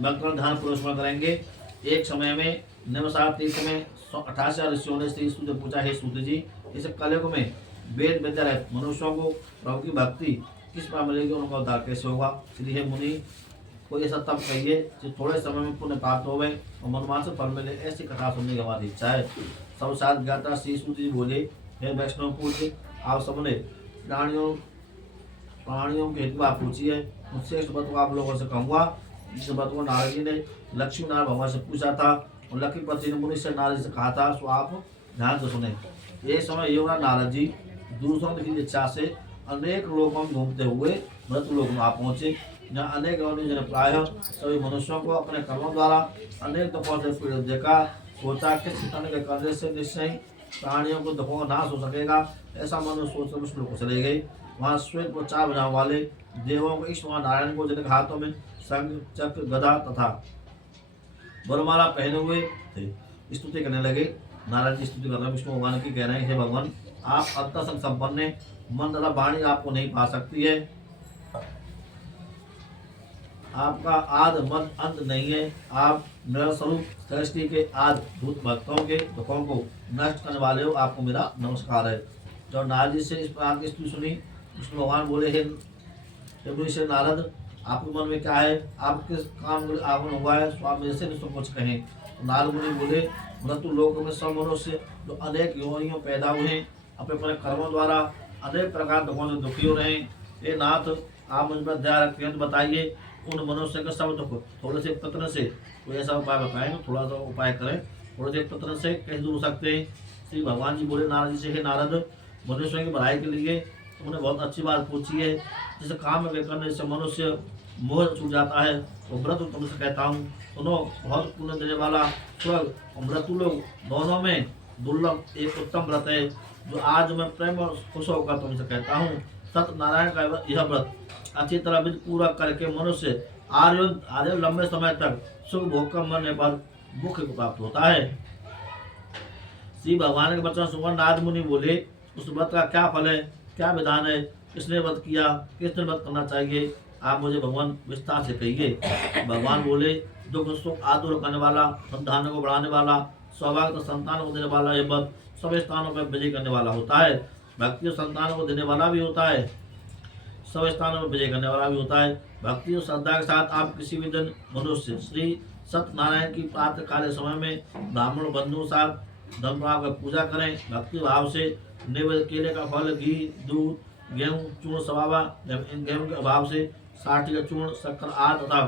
भक्तगण ध्यान पूर्वक करेंगे। एक समय में निवसार तीर्थ में 88 ऋषियों ने श्री सूत पूछा, हे सूत जी, इस कलयुग में वेद विद्या रहित मनुष्यों को प्रभु की भक्ति किस प्रकार मिलेगी, उनका उद्धार कैसे होगा। श्री हे मुनि, कोई ऐसा तप कहिए जो थोड़े समय में पुण्य प्राप्त हो गए और मनमांस फल मिले, ऐसी कथा सुनने की हमारी इच्छा है। सब साथ ज्ञाता श्री सूत जी बोले, हे वैष्णव पूज्य, आप सबने प्राणियों के हित आप पूछिए। मुझसे इस बात को आप लोगों से कहूँगा जिस बात को नारद जी ने लक्ष्मी नारायण भगवान से पूछा था और लक्ष्मीपति ने मुनि से नारद जी से कहा था, सो आप ध्यान से सुने। ये समय युवराज नारद जी दूसरों की इच्छा से अनेक लोगों में घूमते हुए मृत लोक में आ पहुंचे, जहाँ अनेक जन प्राय सभी मनुष्यों को अपने कर्मों द्वारा अनेक दुखों से पीड़ित देखा। सोचा कि चिंतन के करने से निश्चय प्राणियों को दुखों का नाश हो सकेगा, ऐसा मनुष्य सोचकर उस लोग चले गए। वहाँ श्वेत को चार बजाने वाले देवों को इष्ट नारायण को जिनके हाथों में शंख चक्र गदा तथा वरमाला पहने हुए थे स्तुति करने लगे। नारायण जी स्तुति कर रहे हैं विष्णु भगवान की, कह रहे हैं, हे भगवान, आप अत्यंत संपन्न हैं, मन तथा वाणी आपको नहीं पा सकती है, आपका आद मद अंत नहीं है, आप निरस्वरूप सृष्टि के आद भूत भक्तों के दुखों को नष्ट करने वाले हो, आपको मेरा नमस्कार है। जब नारद जी से इस प्रकार की स्तुति सुनी, विष्णु भगवान बोले, हे से नारद, आपके मन में क्या है, आप किस काम के लिए आगमन हुआ है, सो आप मेरे से निश्चय कुछ कहें। तो नारद मुनि बोले, मृत्यु लोक में सब मनुष्य जो अनेक योनियों पैदा हुए हैं, अपने अपने कर्मों द्वारा अनेक प्रकार दुखों से दुखी हो रहे हैं। हे नाथ, आप मुझ पर दया रखिए, तो बताइए उन मनुष्य के सब दुख थोड़े से पत्र से, कोई ऐसा उपाय बताएं, थोड़ा सा उपाय करें, थोड़े से पत्र से कैसे दूर हो सकते हैं। श्री भगवान जी बोले नारद जी से, हे नारद, मनुष्यों की भलाई के लिए तुमने बहुत अच्छी बात पूछी है। जिस काम में करने से मनुष्य मोह छूट जाता है, वो व्रत तुमसे कहता हूँ, सुनो। बहुत पुण्य देने वाला स्वर्ग और मृत्यु लोग दोनों में दुर्लभ एक उत्तम व्रत है, जो आज मैं प्रेम और खुश होकर तुमसे कहता हूँ। सत्यनारायण का यह व्रत अच्छी तरह विधि पूरा करके मनुष्य आर्य लंबे समय तक सुख भोग का मरने पर मुख्य को प्राप्त होता है। श्री भगवान के वचन सुनकर नारद मुनि बोले, उस व्रत का क्या फल है, क्या विधान है, किसने व्रत किया, किसने व्रत करना चाहिए, आप मुझे भगवान विस्तार से कहिए। भगवान बोले, दुख सुख आदि दूर करने वाला, संतान को बढ़ाने वाला, सौभाग्य संतान को देने वाला, यह व्रत सब स्थानों पर विजय करने वाला होता है। भक्ति और संतान को देने वाला भी होता है, सब स्थानों पर विजय करने वाला भी होता है। भक्ति और श्रद्धा के साथ आप किसी भी दिन मनुष्य श्री सत्यनारायण की प्रातः काले समय में ब्राह्मण बंधु साथ धर्म का पूजा करें। भक्ति भाव से नैवेद्य केले का फल, घी, दूध, गेहूं चूर्ण सवावा, इन गेहूं के अभाव से साठी का चूर्ण, शक्कर आदि तथा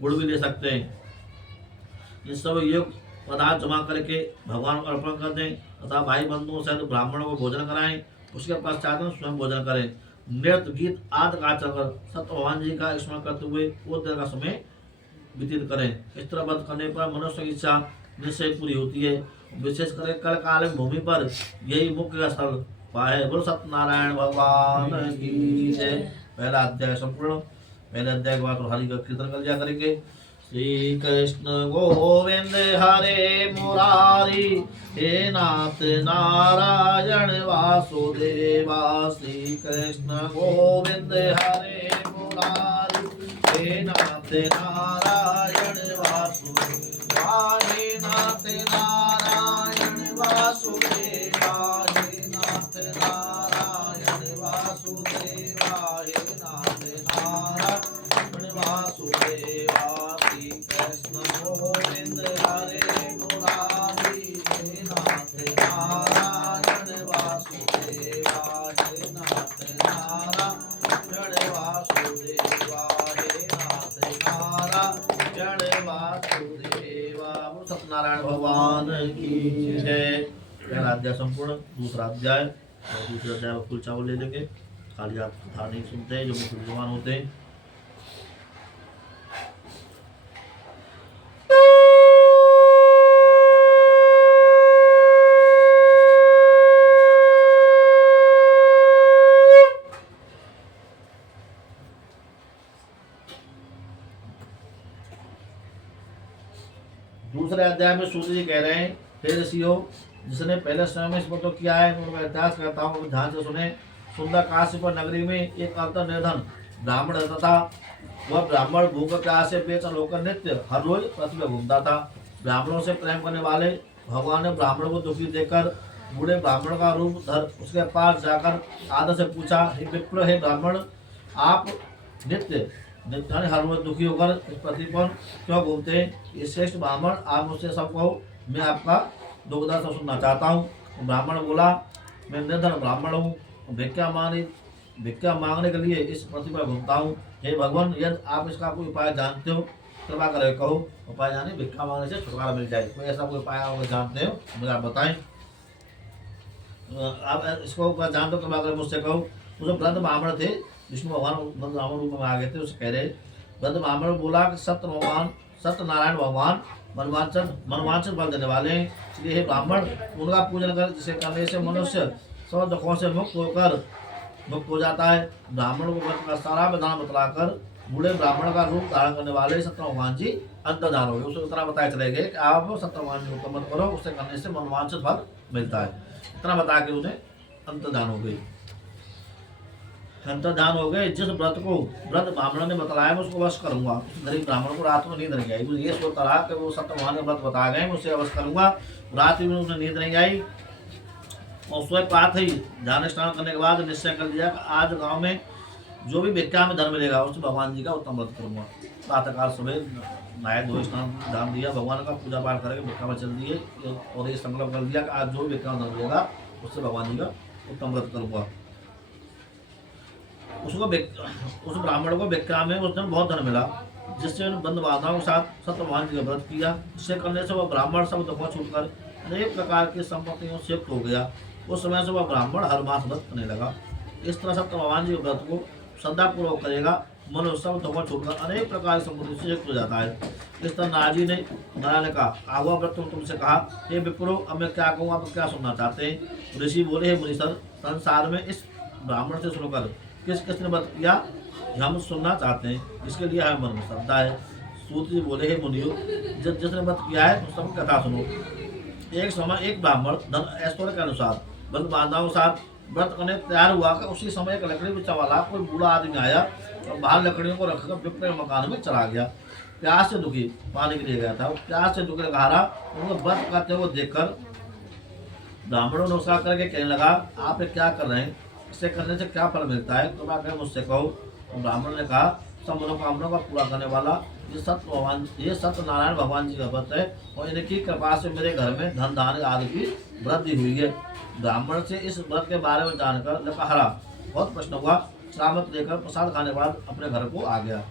गुड़ भी ले सकते हैं। इन सब युक्त पदार्थ जमा करके भगवान को अर्पण कर दें तथा भाई बंधुओं सहित ब्राह्मणों को भोजन कराएं। उसके पश्चात स्वयं भोजन करें। नृत्य गीत आदि का चलकर सत्य भगवान जी का स्मरण करते हुए वो देर का समय व्यतीत करें। इस तरह व्रत करने पर मनुष्य की इच्छा निश्चय पूरी होती है। विशेष कर कल कालिक भूमि पर यही मुख्य स्थल है। बोलो सत्यनारायण भगवान की जय। पहला अध्याय संपूर्ण। पहले अध्याय के बाद तो हरि का कीर्तन कर दिया करेंगे। श्री कृष्ण गोविंद हरे मुरारी, हे नाथ नारायण वासुदेवा। श्री कृष्ण गोविंद हरे मुरारी, हे नाथ नारायण वासुदेवा। हे नाथ नारायण वासुदेवा, हे नाथ नारायण वासुदेवा, हे नाथ नारायण वासुदेवा। श्री कृष्ण गोविंद हरे मुरारी, हे नाथ नारायण वासुदेवा, हे नाथ नारायण वासुदेवा, हे नाथ नारायण वासुदेवा। सत्यनारायण भगवान की जय। पहला अध्याय संपूर्ण। दूसरा अध्याय और दूसरे अध्याय में फुल चावल ले लेंगे। खाली आप कथा नहीं सुनते हैं जो मुख्य विद्वान होते हैं। दूसरे अध्याय में सूर्य जी कह रहे हैं, हे ऋषियों, जिसने पहले समय में स्मृत किया है उनका इतिहास करता हूँ, ध्यान से सुने। सुंदर काशी पर नगरी में एक अंतर निर्धन ब्राह्मण रहता था। वह ब्राह्मण भूख प्यास से बेचैन होकर नित्य हर रोज पृथ्वी पर घूमता था। ब्राह्मणों से प्रेम करने वाले भगवान ने ब्राह्मण को दुखी देखकर बूढ़े ब्राह्मण का रूप धर उसके पास जाकर आदर से पूछा, हे विप्र, हे ब्राह्मण, आप नित्य नित्य हर रोज दुखी होकर इस पृथ्वी पर क्यों घूमते हैं? ये श्रेष्ठ ब्राह्मण, आप मुझसे सब कहो, मैं आपका दुख दर्द सुनना चाहता हूँ। ब्राह्मण बोला, मैं निर्धन ब्राह्मण हूँ, भिक्षा मांगने के लिए इस पृथ्वी पर घूमता हूँ। हे भगवान, यदि आप इसका कोई उपाय जानते हो कृपा करके कहो। उपाय जाने भिक्षा मांगने से छुटकारा मिल जाए, कोई ऐसा कोई उपाय आप जानते हो मुझे आप बताएं। आप इसको उपाय जानते हो कृपा करके मुझसे कहो। उसे वृद्ध ब्राह्मण थे, विष्णु भगवान वृद्ध ब्राह्मण रूप में आ गए थे। उसे कह रहे, वृद्ध ब्राह्मण बोला कि सत्यनारायण भगवान मनवांछित फल देने वाले हैं, इसलिए हे ब्राह्मण उनका पूजन कर, जिसे करने से मनुष्य सब दुखों से मुक्त हो जाता है। ब्राह्मण को व्रत का सारा विधान बतलाकर बूढ़े ब्राह्मण का रूप धारण करने वाले सत्य भगवान जी अंतर्धान हो गए। उसको इतना बताया चले गए कि आप सत्य भगवान जी को मत करो, उससे करने से मनवांछित फल मिलता है। इतना बता के उन्हें अंतर्धान हो गई। अंतर्धान हो गए। जिस व्रत को व्रत ब्राह्मण ने बतलाया मैं उसको वश करूंगा। उस गरीब ब्राह्मण को रात में नींद नहीं आई। मुझे ये सोचता रहा कि वो सत्य भगवान ने व्रत बता गए, मैं उससे अवश्य करूंगा। रात में उन्हें नींद नहीं आई और स्वयं पात ही ध्यान स्नान करने के बाद निश्चय कर लिया कि आज गांव में जो भी भिक्षा में धन मिलेगा उससे भगवान जी का उत्तम व्रत करूंगा। प्रातःकाल सुबह नहाए धोए स्नान दान दिया, भगवान का पूजा पाठ करके भिक्षा में चल दिए और ये संकल्प कर दिया कि आज जो भी भिक्षा में धन मिलेगा उससे भगवान जी का उत्तम व्रत करूंगा। उस ब्राह्मण को भिक्षा में उस दिन बहुत धन मिला, जिससे उन्हें बंद बाधाओं के साथ सत्य भगवान जी का व्रत किया। इससे करने से वह ब्राह्मण सब दुखों छूटकर अनेक प्रकार की संपत्तियों से युक्त हो गया। उस समय से वह ब्राह्मण हर मास व्रत करने लगा। इस तरह सत्य भगवान जी के व्रत को श्रद्धापूर्वक करेगा, मनुष्य सब दुखों छूटकर अनेक प्रकार की संपत्ति से युक्त हो जाता है। इस तरह नारद ने कहा, आगवा व्रत तुमसे कहा, हे विप्रो, अब मैं क्या कहूँ, आप क्या सुनना चाहते हैं? ऋषि बोले, हे मुनीश्वर, संसार में इस ब्राह्मण से सुनकर किस किसने व्रत किया हम सुनना चाहते हैं, इसके लिए हमें मन में श्रद्धा है। सूत जी बोले, हे मुनियो, जिसने व्रत किया है उस सब कथा सुनो। एक समय एक ब्राह्मण धन ऐश्वर्य के अनुसार बंद बांधाओं के साथ व्रत करने तैयार हुआ कि उसी समय एक लकड़ी बेचने वाला कोई बूढ़ा आदमी आया और बाहर लकड़ियों को रखकर विप्र मकान में चला गया। प्यास से दुखी पानी के लिए गया था, प्यास से दुखी घारा उनको व्रत करते हुए देखकर ब्राह्मणों ने नमस्कार करके कहने लगा, आप क्या कर रहे हैं, इसे करने से क्या फल मिलता है, कृपा कर मुझसे कहो। तो ब्राह्मण ने कहा, सब मनोकामनाओं का पूरा करने वाला ये सत्यनारायण भगवान जी का व्रत है और इनकी कृपा से मेरे घर में धन धान्य आदि की वृद्धि हुई है। ब्राह्मण से इस व्रत के बारे में जानकर लकहारा बहुत प्रश्न हुआ। श्रामत लेकर प्रसाद खाने के बाद अपने घर को आ गया।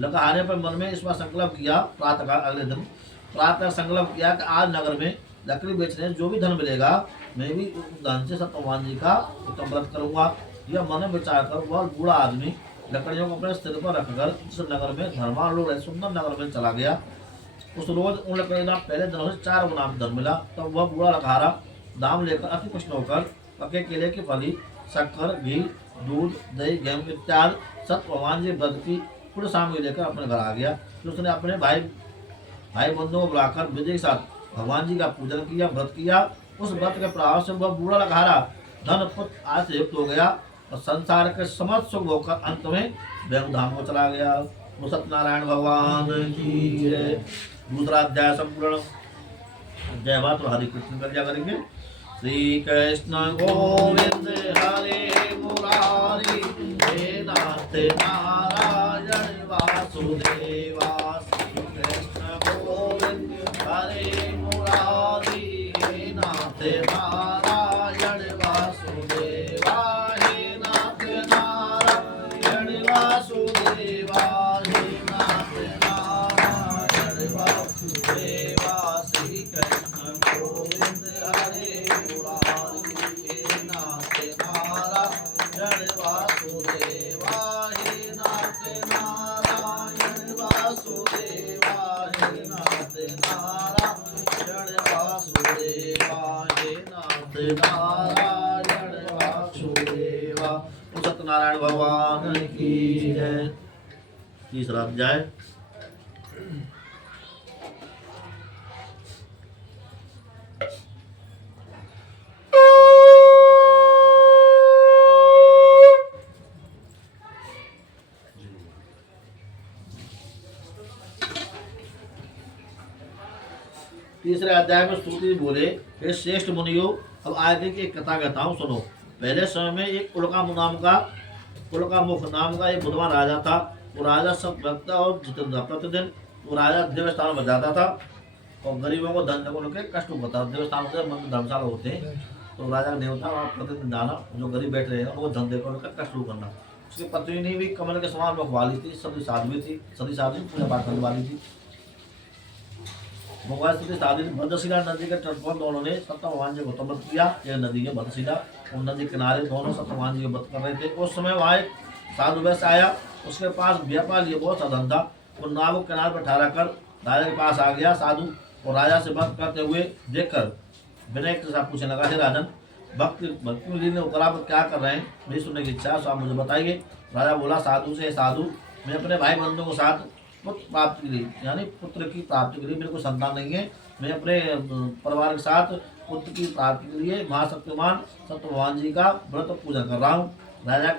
लकहारे पर मन में इस बार संकल्प किया, प्रातःकाल अगले दिन प्रातः संकल्प किया कि आज नगर में लकड़ी बेचने जो भी धन मिलेगा मैं भी उस धन से सत्य भगवान जी का उत्तम व्रत करूंगा। यह मन में विचार कर वह बूढ़ा आदमी लकड़ियों को अपने सिर पर रखकर उस नगर में धर्मान लोग सुंदर नगर में चला गया। उस रोज उन लकड़ियों का पहले दिनों से 4 गुना धन मिला। तब वह बूढ़ा लकहारा दाम लेकर अति प्रश्न होकर पके केले की फली, शक्कर, घी, दूध, दही, गेहूं इत्यादि सत्य भगवान जी व्रत की पूर्ण सामग्री लेकर अपने घर आ गया। फिर उसने अपने भाई बंधुओं को बुलाकर विधि के साथ भगवान जी का पूजन किया, व्रत किया। उस व्रत के प्रभाव से वह बूढ़ा लकहारा धन पुत्र आज से युक्त हो गया और संसार के समस्त सुख होकर अंत में वैकुंठ धाम को चला गया। वो सत्यनारायण भगवान की जय। दूसरा अध्याय संपूर्ण। जय बात और हरि कृष्ण कर जा करेंगे। श्री कृष्ण गोविंद हरे मुरारी, हे नाथ नारायण वासुदेवा। श्री कृष्ण गोविंद हरे मुरारी, हे नाथ नारायण वासुदेवा। हे नाथ नारायण वासुदेवा, हे नाथ नारायण वासुदेवा। श्री कृष्ण गोविंद हरे मुरारी, हे नाथ नारायण वासुदेवा। हे नाथ नारायण वासुदेवा, हे नाथ नारायण वासुदेवा, हे नाथ नारायण वासुदेवा। सत्यनारायण भगवान की जय। तीसरा अध्याय। तीसरे अध्याय में सूत जी बोले, हे श्रेष्ठ मुनियो, अब आगे की एक कथा कहता हूँ, सुनो। पहले समय में एक उल्का मुख नाम का एक बुद्धवान राजा था। वो राजा सब भक्त और जितेंद्र। प्रतिदिन वो राजा देवस्थान में जाता था और गरीबों को धन देकर उनके कष्ट होता था। देवस्थान होते हैं, धर्मशाला होते हैं, तो राजा का नेवता और प्रतिदिन जाना, जो गरीब बैठ रहे हैं उनको धन देकर उनका कष्ट दूर करना। उसकी पत्नी ने भी कमल के समान मुख वाली थी, सदी साध्वी थी, सदी साध्वी पूजा पाठ करने वाली थी। भगवान स्थिति साधी भद्रशिला नदी के तट पर दोनों ने सत्य भगवान जी को तपत किया। यह नदी है भद्रशिला, और नदी किनारे दोनों सत्य भगवान जी को व्रत कर रहे थे। उस समय वहाँ एक साधु वैश्य आया, उसके पास व्यापार लिए बहुत सा धन था। वो नाव को किनारे पर ठहरा कर राजा के पास आ गया। साधु और राजा से व्रत करते हुए देखकर विनय के साथ पूछने लगा, हे राजन, भक्ति जी ने उत्तरा पर क्या कर रहे हैं, मेरी सुनने की इच्छा है, आप मुझे बताइए। राजा बोला साधु से, साधु, मैं अपने भाई बंधुओं के साथ पुत्र प्राप्ति के लिए, यानी पुत्र की प्राप्ति के लिए, मेरे को संतान नहीं है, मैं अपने परिवार के साथ पुत्र की प्राप्ति के लिए महाशक्तिमान सत्य भगवान जी का व्रत पूजा कर रहा हूँ। राजा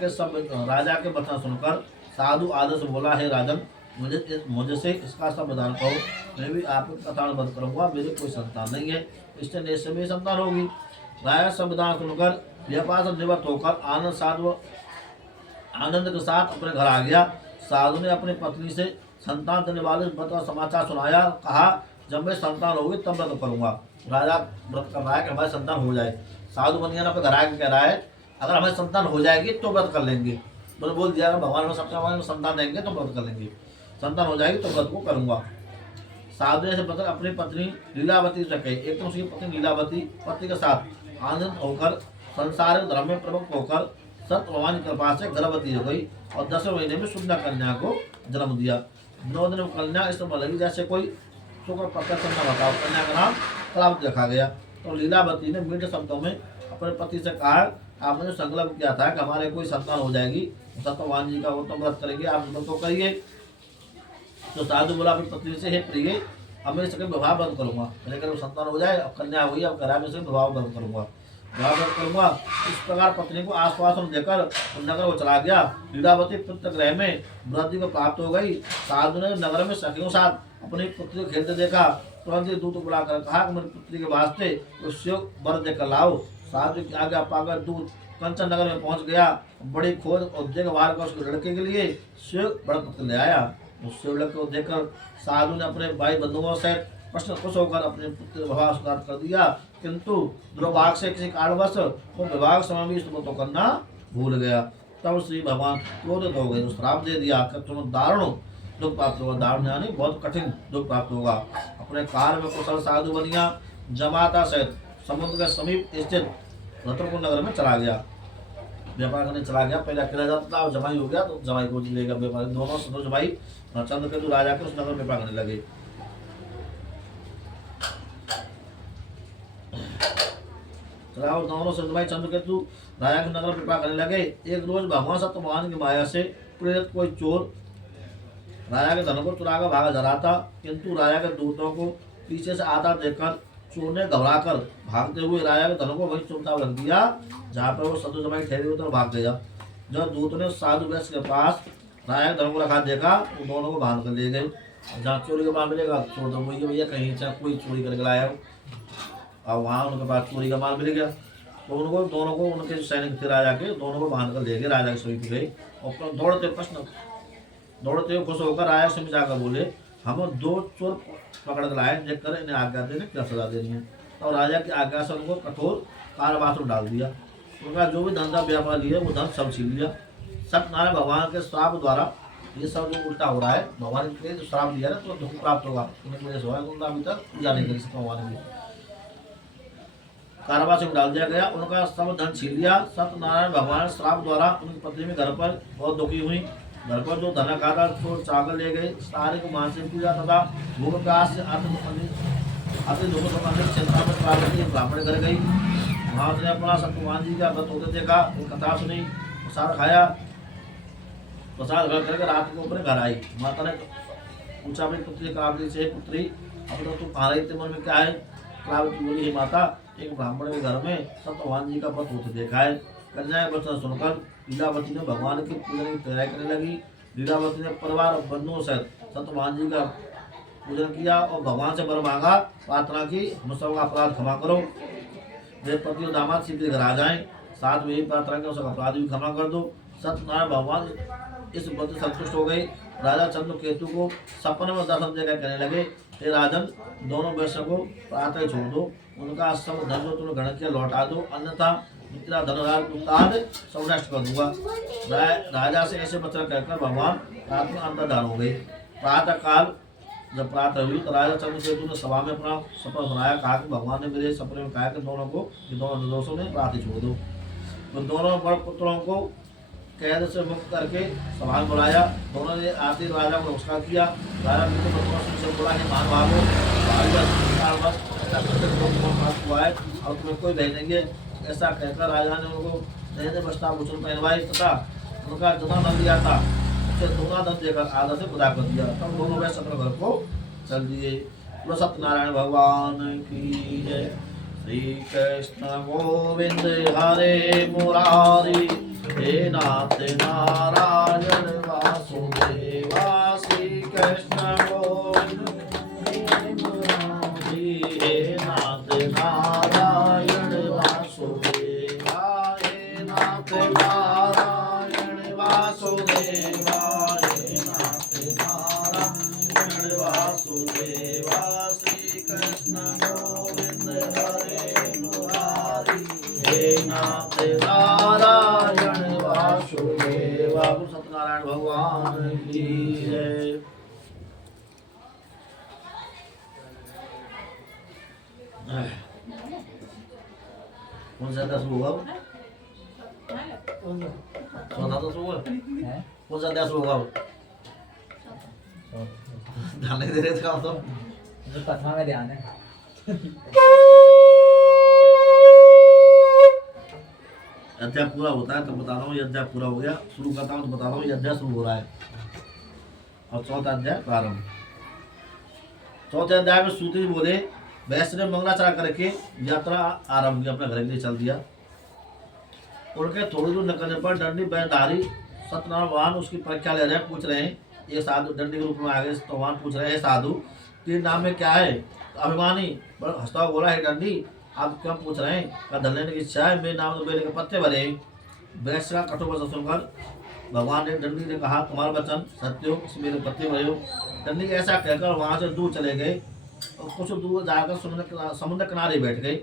के वचन सुनकर साधु आदर से बोला, हे राजन, मुझे से इसका संविधान कहो, मैं भी आपको कथाबद्ध करूंगा। मेरी कोई संतान नहीं है, इससे निश्चय में संतान होगी। राजा संविधान सुनकर व्यापार से निवृत्त होकर आनंद के साथ अपने घर आ गया। साधु ने अपनी पत्नी से संतान देने वाले व्रत का समाचार सुनाया। कहा, जब मैं संतान होगी तब व्रत करूंगा। राजा व्रत कर रहा है कि हमारी संतान हो जाए। साधु बनिया अपने घर आके कह रहा है, अगर हमारी संतान हो जाएगी तो व्रत कर लेंगे। मैंने बोल दिया, अगर भगवान में सबसे हमारे संतान देंगे तो व्रत कर लेंगे, संतान हो जाएगी तो व्रत को करूंगा। साधु ने पत्र अपनी पत्नी लीलावती से कही। एक तो उसकी पत्नी लीलावती पति के साथ आनंद होकर संसारिक धर्म में प्रमुख होकर सत्य भगवान की कृपा से गर्भवती हो गई और 10 महीने में शुद्ध कन्या को जन्म दिया। 9 दिन में कन्या इस तरह लगी जैसे कोई शुक्र प्रकट न बताओ। कन्या का नाम कलावती रखा गया। तो लीलावती ने मीठे शब्दों में अपने पति से कहा, आपने जो संकल्प किया था कि हमारे कोई संतान हो जाएगी, सत्य भगवान जी का उत्तम व्रत करेंगे, आप व्रत को करिए। तो साधु बोला अपनी पत्नी से, हे प्रिय, अब मैं इसके विवाह बंद करूंगा, मेरे घर में संतान हो जाए, अब कन्या हुई, अब करा मैं इसके विवाह बंद करूंगा, विवाह बंद करूंगा। इस प्रकार पत्नी को आश्वासन देकर नगर को चला गया। लीलावती पुत्र गृह में वृद्धि को प्राप्त हो गई। साधु ने नगर में सखियों के साथ अपनी पुत्री को खेलते देखा। तुरंत ही दूत बुलाकर कहा कि मेरी पुत्री के वास्ते उससे वर देकर लाओ। साधु की आज्ञा पाकर दूत कंचन नगर में पहुंच गया। बड़ी खोज और देखभाल कर उसके लड़के के लिए शिव पत्र ले आया। उस शिव लड़के को देखकर साधु ने अपने भाई बंधुओं से प्रश्न खुश होकर अपने पुत्र विवाह स्वीकार कर दिया, किंतु दुर्भाग्य से किसी कारणवश वो विवाह के समय भी इस तो करना भूल गया। तब श्री भगवान क्रोधित हो गए, श्राप दे दिया कि तुम्हें दारुण दुख प्राप्त होगा। दारुण यानी बहुत कठिन दुख प्राप्त होगा। अपने कार्य में कुशल साधु बनिया जमाता सहित समुद्र के समीप स्थित रतनपुर नगर में चला गया, व्यापार करने चला गया। पहले अकेला जाता था, जमाई हो गया तो जमाई को लेगा व्यापार। दोनों सदो जमाई चंद्रकेतु राजा के उस नगर में व्यापार करने लगे। दोनों सदो चंद्रकेतु राजा के नगर में व्यापार करने लगे। एक रोज भगवान सत्य भगवान की माया से प्रेरित कोई चोर राजा के धन को चुरा कर भागा जा रहा था, किंतु राजा के दूतों को पीछे से आता देखकर चोर ने घबराकर भागते हुए राजा के धन को वहीं चुपचाप रख दिया जहाँ पर वो सदु जमाई ठहरे हुए थे, भाग गया। जब दूत ने साधु वैश्य के पास राजा के धन को रखा देखा, वो दोनों को बांध कर ले गए। जहाँ चोरी का माल मिलेगा छोड़ दो, भैया कहीं चाहे कोई चोरी करके लाया हो, और वहाँ उनके पास चोरी का माल मिल गया। तो उनको दोनों को उनके सैनिक थे राजा के, दोनों को बांध कर ले गए। राजा की समीप गए और दौड़ते हुए खुश होकर राजा से जाकर बोले, हम 2 चोर पकड़ कर लाए, देखकर इन्हें आज्ञा देने क्या सजा देनी है। तो राजा की आज्ञा से उनको कठोर कारावास में डाल दिया। उनका जो भी धंधा व्यापार लिया वो धन सब छीन लिया। सत्यनारायण भगवान के श्राप द्वारा ये सब जो उल्टा हो रहा है, भगवान के जो श्राप दिया ना तो दुख प्राप्त होगा। उनकी वजह से हुआ है, अभी तक पूजा नहीं कर सकता भगवान की। कारावास में डाल दिया गया, उनका सब धन छीन लिया। सत्यनारायण भगवान श्राप द्वारा उनकी पत्नी में घर पर बहुत दुखी हुई। घर पर जो धन का था तो चावल ले गए। शारीरिक मानसिक पूजा तथा भूख प्यास से अपने दोनों संबंधित क्षेत्र में पार्वती ब्राह्मण घर गई। वहाँ उसने अपना सत्यवान जी का व्रत होते देखा, एक कथा सुनी, प्रसाद खाया। प्रसाद घर करके रात को अपने घर आई। माता ने पूछा अपनी पुत्री कावली से, पुत्री अब तो तुम कहाँ रही थे, मन में क्या है? कावली बोली, हे माता, एक ब्राह्मण के घर में सत्यवान जी का व्रत होते देखा है। कन्या के वचन सुनकर लीलावती ने भगवान की पूजा की तैयारी करने लगी। लीलावती ने परिवार और बंधुओं सहित सत्यवान जी का पूजन किया और भगवान से वर मांगा, प्रार्थना की हम सबका अपराध क्षमा करो, मेरे पति और दामाद शीघ्र घर आ जाएं। साथ में यही प्रार्थना की उसका अपराध भी क्षमा कर दो। सत्यनारायण भगवान इस व्रत से संतुष्ट हो गए। राजा चंद्र केतु को सपने में दर्शन देकर कहने लगे, हे राजन, दोनों वैश्यों को प्रातः छोड़ दो, उनका सब धन जो तुमने ग्रहण किया लौटा दो, अन्यथा मित्रा धनराज उत्ताद सब नष्ट कर दूंगा। राजा से ऐसे वचन कहकर भगवान रात में अंतर्धान हो गए। प्रातः काल जब प्रातः हुई तो राजा चंद्रकेतु ने सभा में अपना सपना सुनाया। कहा कि भगवान ने मेरे सपने में कहा कि दोनों को दोनों निर्दोषों ने प्रातः छोड़ दो। तो दोनों बड़ पुत्रों को कैद से मुक्त करके सभा में बुलाया। दोनों ने आते राजा को नमस्कार किया। राजा ने बोला, हे महानुभावों, हुआ है और तुम्हें कोई भेजेंगे। ऐसा कहकर राजा ने उनको नए वस्त्राभूषण पहनवाए तथा उनका जितना धन दिया था उसे दोना धन देकर आधा से विदा कर दिया। तब दोनों वैश्य अपने घर को चल दिए। बोलो सत्यनारायण भगवान की जय। श्री कृष्ण गोविंद हरे मुरारी, हे नाथ नारायण वासुदेवा। श्री कृष्ण गोविंद हरे मुरारी, हे नाथ नारायण वासुदेवा, हे नाथ नारायण वासुदेवा, हे नाथ नारायण वासुदेवा। श्री कृष्ण गोविंद हरे मुरारी, हे नाथ नारायण वासुदेवा। सत्यनारायण भगवान की जय। कौन सा दस होगा? चौथा दस होगा? कौन सा दस होगा? ध्यान नहीं दे रहे थे आप तो। मुझे कथा में ध्यान है। अध्याय पूरा होता है तो बता रहा हूँ, ये अध्याय पूरा हो गया। शुरू करता हूँ तो बता रहा हूँ, ये अध्याय शुरू हो रहा है और चौथा अध्याय प्रारंभ। चौथे अध्याय में सूत जी बोले, वैश्य ने मंगलाचरण करके यात्रा आरंभ की, अपने घर के लिए चल दिया। उनके थोड़ी दूर निकलने पर दंडी बैधारी सत्यनारायण भगवान उसकी परीक्षा ले रहे हैं। पूछ रहे हैं, ये साधु दंडी के रूप में आगे तो भगवान पूछ रहे हैं, साधु तेरे नाम में क्या है? अभिमानी बड़ा हंसता हुआ बोला, है दंडी आप क्या पूछ रहे हैं? क्या धन लेने की इच्छा है? मेरे नाम तो बेले के पत्ते भरे। वैश्य का कठोर वचन सुनकर भगवान ने दंडी ने कहा, तुम्हारा वचन सत्य हो, इसमें मेरे पत्ते भरे हो। दंडी ऐसा कहकर वहां से दूर चले गए और कुछ दूर जाकर समुद्र किनारे बैठ गए।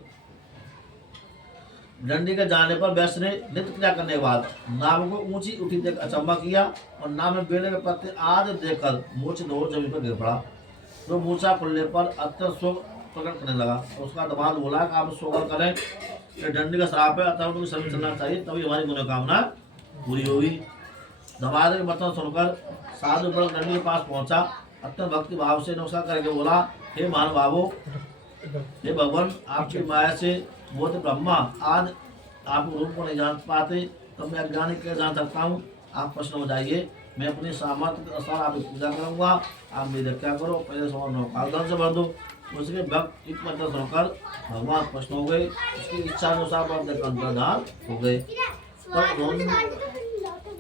दंडी के जाने पर वैश्य ने नित्य क्रिया करने के बाद नाव को ऊंची उठी देख अचंबा किया और नाव में बेले के पत्ते आदि देखकर मूर्छ धोर जमीन पर गिर पड़ा। तो मूर्छा खुलने पर अत्यंत शोक प्रकट करने लगा। तो उसका दमाद बोला कि आप शोक करें, ये दंडी का श्राप है, अतः उनको सभी चलना चाहिए, तभी हमारी मनोकामना पूरी होगी। दमाद के वचन सुनकर साधु बड़ दंडी के पास पहुंचा। अत्यंत भक्ति भाव से नमस्कार करके बोला, हे महानुभावों, हे भगवान, आपकी माया से वो तो ब्रह्मा आज आप रूप को नहीं जान पाते, तो मैं अज्ञानी कैसे जान सकता हूँ? आप प्रश्न हो जाइए, मैं अपनी सामर्थ्य के अनुसार आपकी पूजा करूँगा। आप मेरी रक्षा करो, पहले सवाल धन से भर दो। उसके भक्त एक मंत्र सुनकर भगवान प्रश्न हो गए, उसकी इच्छा अनुसार अंतर्धान हो गए।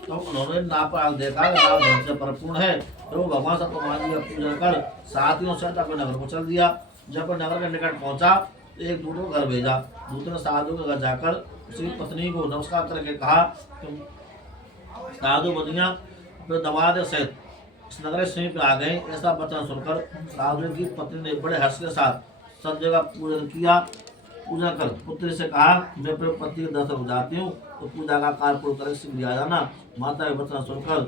तो उन्होंने नाव पर देखा नाव धन से परिपूर्ण है। तो भगवान सत्यनारायण जी का पूजन कर साथियों से अपने नगर को चल दिया। जब नगर के निकट पहुंचा तो एक दूत को घर भेजा। दूत ने साधु के घर जाकर उसकी पत्नी को नमस्कार करके कहा, तुम साधु बनिया अपने दमाद सहित इस नगर से आ गए। ऐसा वचन सुनकर साधु की पत्नी ने बड़े हर्ष के साथ संजय का पूजन किया। पूजा कर पुत्र से कहा, मैं अपने पति के दर्शन हो जाती हूँ, तो पूजा का कार्य पूर्ण कर शीघ्र आ जाना। माता के वचन सुनकर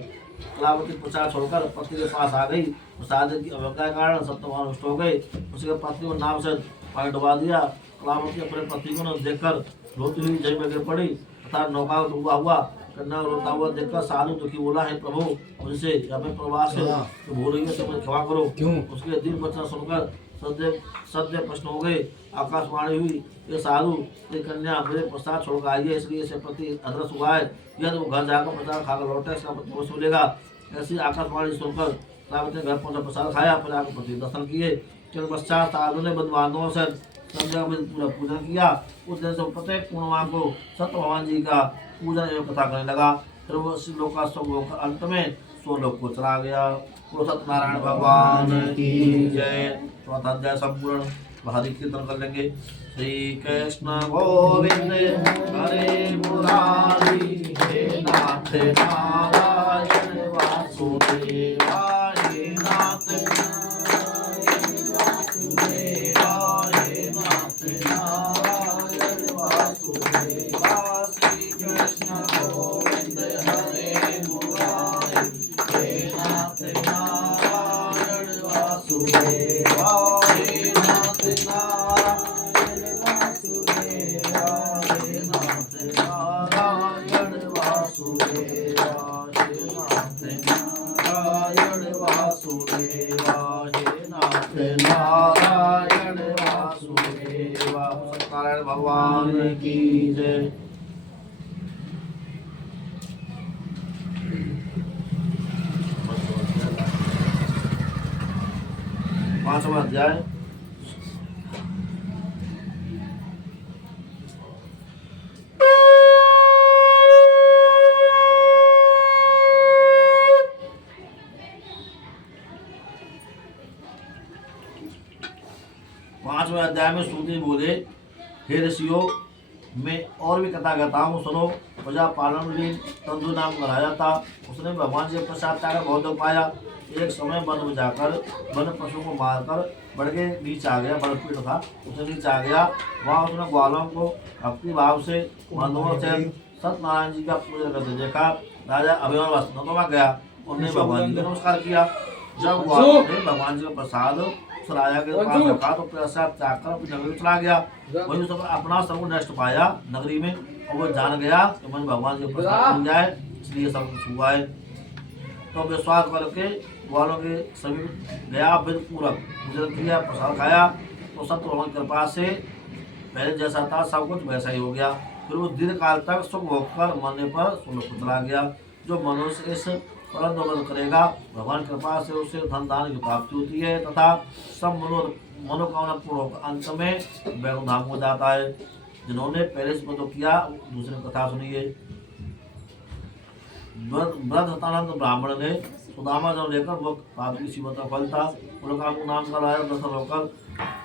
कलावती प्रचार छोड़कर पति के पास आ गई। साधु की अवज्ञा के कारण सत्यवान रुष्ट हो गए। उसके पति को नाव से पानी डुबा दिया। कलावती अपने पति को न देखकर रोती हुई जमीन में गिर पड़ी तथा नौका डूबा हुआ कन्या रोता हुआ देखकर साधु दुखी बोला, है प्रभु, मुझसे अपने प्रवास से तो भूल रही है, तो मुझे क्षमा करो। क्यों? उसके दिल वचन सुनकर सद्य प्रश्न हो गए। आकाशवाणी हुई, ये साधु ये कन्या मेरे प्रसाद छोड़कर आई है, इसलिए इसे प्रति अदरस हुआ है। यदि वो घर जाकर प्रसाद खाकर लौटे, इसका पति खुश मिलेगा। ऐसी आकाशवाणी सुनकर कलावती ने घर पहुंचा प्रसाद खाया, फिर आकर पति दर्शन किए। फिर पश्चात साधु ने बंधुबांधवों से संध्या में पूरा पूजन किया। उस दिन से प्रत्येक पूर्णिमा को सत्य भगवान जी का पूजन एवं कथा करने लगा। फिर वो लोग का सब होकर अंत में सोलोक को चला गया। तो सत्यनारायण भगवान की जय। चौथा अध्याय संपूर्ण हरि कीर्तन कर लेंगे। श्री कृष्ण गोविंद हरे मुरारी, हे नाथ नारायण वासुदेवा, हे नाथ नारायण वासुदेवा, हे नाथ नारायण वासुदेवा। श्री कृष्ण गोविंद हरे मुरारी, हे नाथ नारायण वासुदेवा, हे नाथ नारायण वासुदेवा, हे नाथ नारायण वासुदेवा, हे नाथ नारायण वासुदेवा, हे नाथ नारायण वासुदेवा। सत्यनारायण भगवान की जय। पांचवा अध्याय पांचवें अध्याय में सूत जी बोले, हे ऋषियों, मैं और भी कथा कहता हूँ, सुनो। प्रजा पालन भी तंदु नाम कराया था। उसने भगवान से प्रसाद पाकर बहुत दुख पाया। एक समय वन में जाकर वन पशु को मारकर बढ़ के नीचे आ गया। बड़ पीड़ था, उसने नीचे आ गया। वहाँ उसने ग्वालों को भक्ति भाव से बंधुओं से सत्यनारायण जी का पूजन करते देखा। राजा अभिमान वस्तु में गया, उन्होंने भगवान जी को नमस्कार किया। जब ग्वालों ने भगवान जी का प्रसाद उस राजा के पास रखा तो प्रसाद त्याग कर अपनी नगरी चला गया। वही उसने अपना सर्व नष्ट पाया नगरी में, और वो जान गया कि मन भगवान जी को प्रसाद मिल जाए, इसलिए सब कुछ हुआ है। तो विश्वास करके ग्वालों के समीप गया, विधि पूर्वक भोजन किया, प्रसाद खाया। तो सत्य भगवान कृपा से पहले जैसा था सब कुछ वैसा ही हो गया। फिर वो दीर्घ काल तक सुख होकर मरने पर सुलोक चला गया। जो मनुष्य इस परम दौलत करेगा, भगवान कृपा से उसे धन दान की प्राप्ति होती है तथा सब मनोकामना पूर्ण होकर अंत में वैकुंठ धाम हो जाता है। जिन्होंने पहले से तो किया, दूसरे कथा सुनिए। ब्रह्मतानंद ब्राह्मण ने सुदामा जब लेकर वो पाप की सीमा का फल था। उनका नाम कराया, दर्शन होकर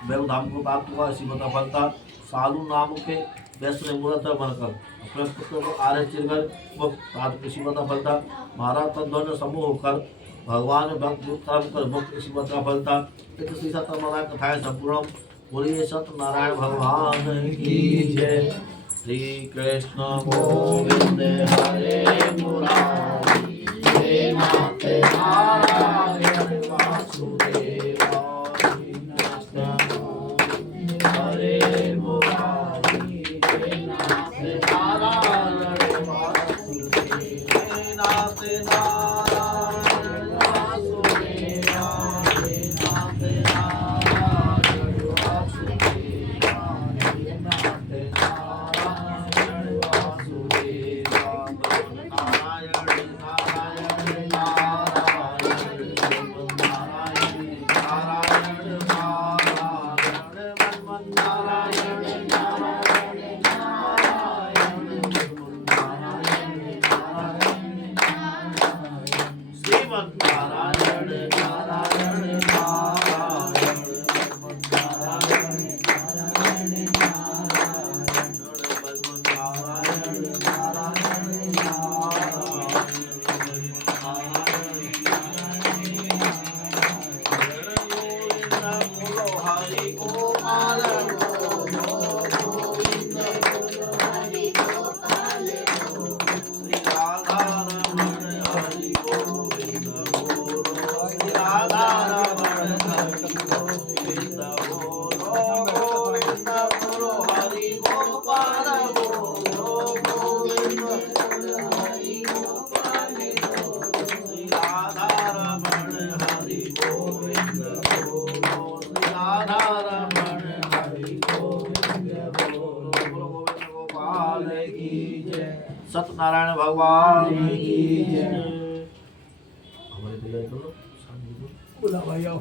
वैकुंठ धाम को प्राप्त हुआ, सीमा का फल था। साधु नाम के वैश्य ने मूर्त बनकर अपने पुत्र को आर्य चिरकर वो पाप की सीमा का फल था। महाराज तत्व समूह होकर भगवान भक्त कर्म कर मुक्त की सीमा का फल था। श्री सत्यनारायण कथाएं संपूर्ण। बोलिए सत्यनारायण भगवान की जय। श्री कृष्ण गोविंद हरे मुरारी, हे नाथ नारायण वासुदेवा, हे नाथ हरे मुरारी, हे नाथ नारायण वासुदेवा, हे नाथ नारायण वासुदेवा, हे नाथ नारायण वासुदेवा, हे नाथ नारायण वासुदेवा। नारायण नारायण नारायण नारायण नारायण नारायण नारायण नारायण नारायण श्रीमन नारायण नारायण नारायण नारायण नारायण हरि गोपाल गोविंद हरि गोपाल श्री राधा रमण हरि गोविंद बोलो, श्री राधा रमण हरि गोविंद बोलो, गोविंद बोलो हरि गोपाल बोलो, गोविंद बोलो हरि गोपाल बोलो, श्री राधा रमण हरि गोविंद बोलो, श्री राधा रमण हरि गोविंद बोलो, गोविंद गोपाल की जय। सत्यनारायण भगवान की जय। हमारे बोला भाई आओ।